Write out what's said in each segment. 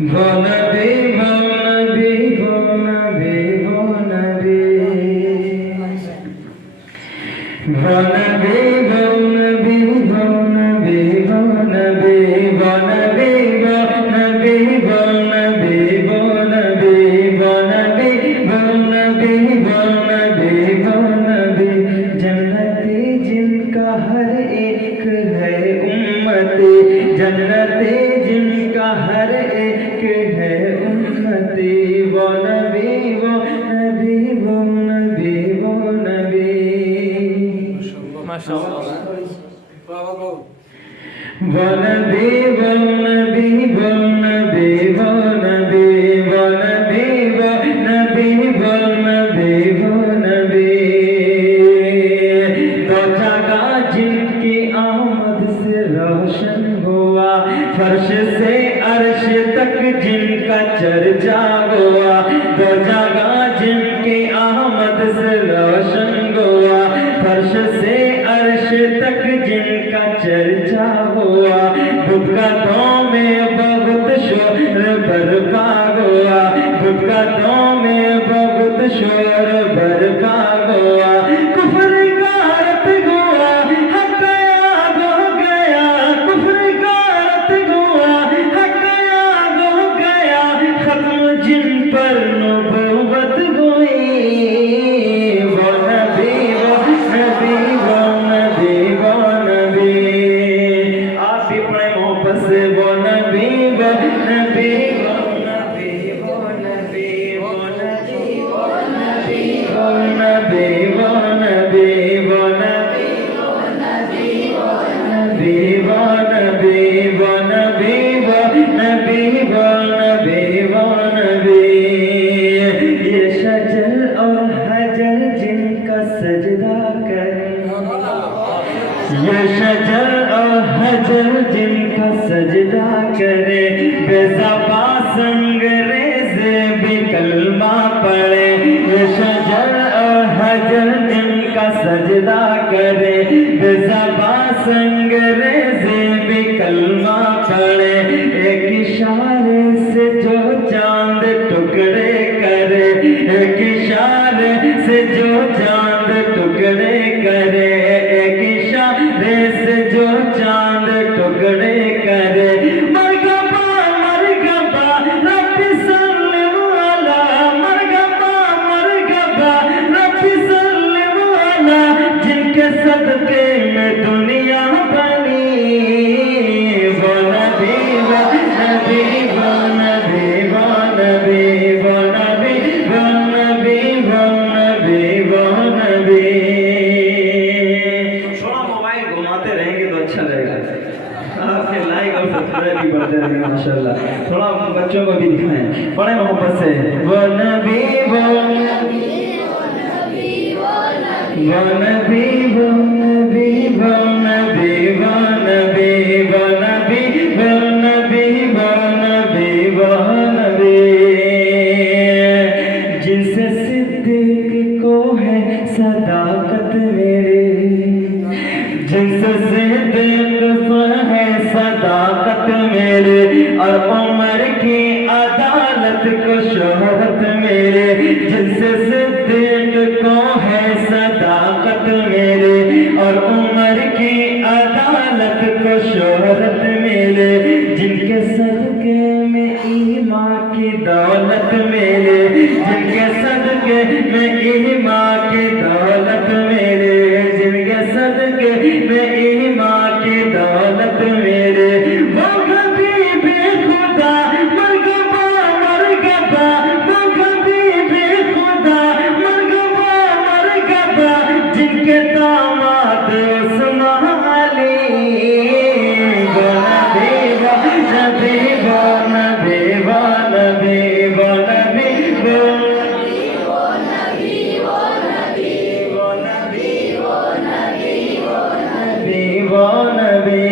वो नबी वो नबी वो नबी वो नबी वो नबी वो नबी वो नबी वो नबी वो नबी वो नबी वो नबी वो नबी वो नबी वो नबी वो नबी वो नबी जन्नती जिनका हर एक है उम्मती जन्नती जिनका हर एक है उम्मती वो नबी वो नबी वो नबी वो नबी माशाअल्लाह वो नबी वो नबी वो नबी वो नबी वो नबी वो नबी वो नबी वो नबी तो जगह जिनकी आमद से रोशन हुआ फर्श से अर्श तक जिनका चर्चा हुआ तो जगह जिनकी आमद से रोशन हुआ फर्श से अर्श तक जिनका चर्चा हुआ भुटकतों में बहुत शोर बरपा हुआ भुटकतों में बहुत शोर बरपा हुआ कुफर गारत हुआ हकया हो गया कुफर गारत हुआ हकया हो गया खत्म जिन पर नबूवत हुई वो नबी वो नबी वो नबी वो नबी आप भी पढ़े मोहब्बत से वो नबी वो नबी वो नबी वो नबी वो नबी वो नबी वो नबी वो नबी वो नबी वो नबी वो नबी वो नबी वो नबी वो नबी वो नबी वो नबी ये शजर और हजर जिनका सजदा करें ये शजर और हजर जिनका सजदा करे बेज़बा संगरेज़ भी कलमा पढ़े ये शजर और हजर जिनका सजदा करे बेज़बा संगरेज़ भी कलमा पढ़े एक इशारे से जो चांद टुकड़े करे एक इशारे से जो चांद टुकड़े करे एक इशारे से जो चांद टुकड़े करे मरहबा मरहबा रब्बी सल्लिम अला मरहबा मरहबा रब्बी सल्लिम अला जिनके सदके में दुनिया बनी वो नबी वो नबी वो नबी वो नबी वो नबी वो नबी वो नबी वो नबी थोड़ा मोबाइल घुमाते रहेंगे तो अच्छा लगेगा आपके लाइक और सब्सक्राइब भी बढ़ते रहेंगे माशाल्लाह थोड़ा बच्चों को भी दिखाएं बड़े मोहब्बत से वो नबी वो नबी वो नबी वो नबी वो नबी वो नबी वो नबी वो नबी वो नबी वो नबी वो नबी जिनसे सिद्दीक को है सदाकत मेरे जिनसे सिद्दीक को है सदाकत मेरे और उमर की अदालत को शोहरत मेरे जिनसे सिद्दीक को है सदाकत मेरे और उमर की अदालत को शोहरत मेरे जिनके सदके में ईमान की दौलत मेरे जिनके सदके में ईमान की दौलत मेरे जिनके सदके में ईमान की दौलत मेरे वो कभी बेखुदा मरहबा मरहबा वो कभी बेखुदा मरहबा मरहबा जिनके दामाद उस्मान अली वो नबी वो नबी वो नबी वो नबी वो नबी वो नबी वो नबी वो नबी वो नबी वो नबी वो नबी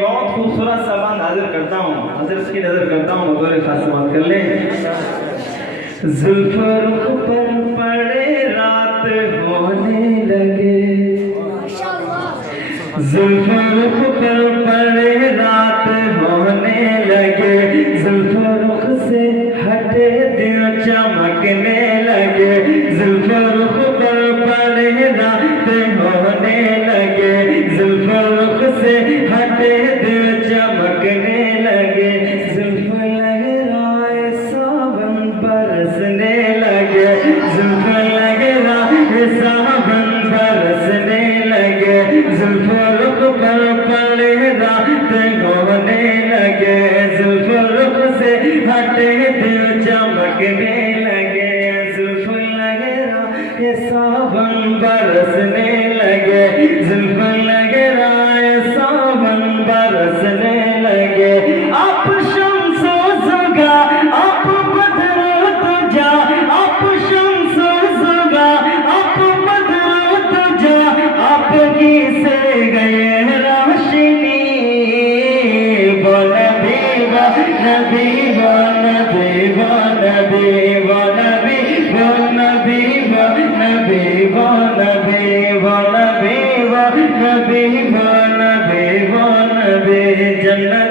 बहुत खूबसूरत सवाल हाजिर करता हूँ हजरत की नजर करता हूँ बगैर खास बात कर लें जुल्फ रुख पर पड़े रात होने लगे जुल्फ रुख पर पड़े रात होने लगे नबी वो नबी वो नबी वो नबी वो नबी वो नबी वो नबी वो नबी वो नबी वो नबी वो नबी जन्नत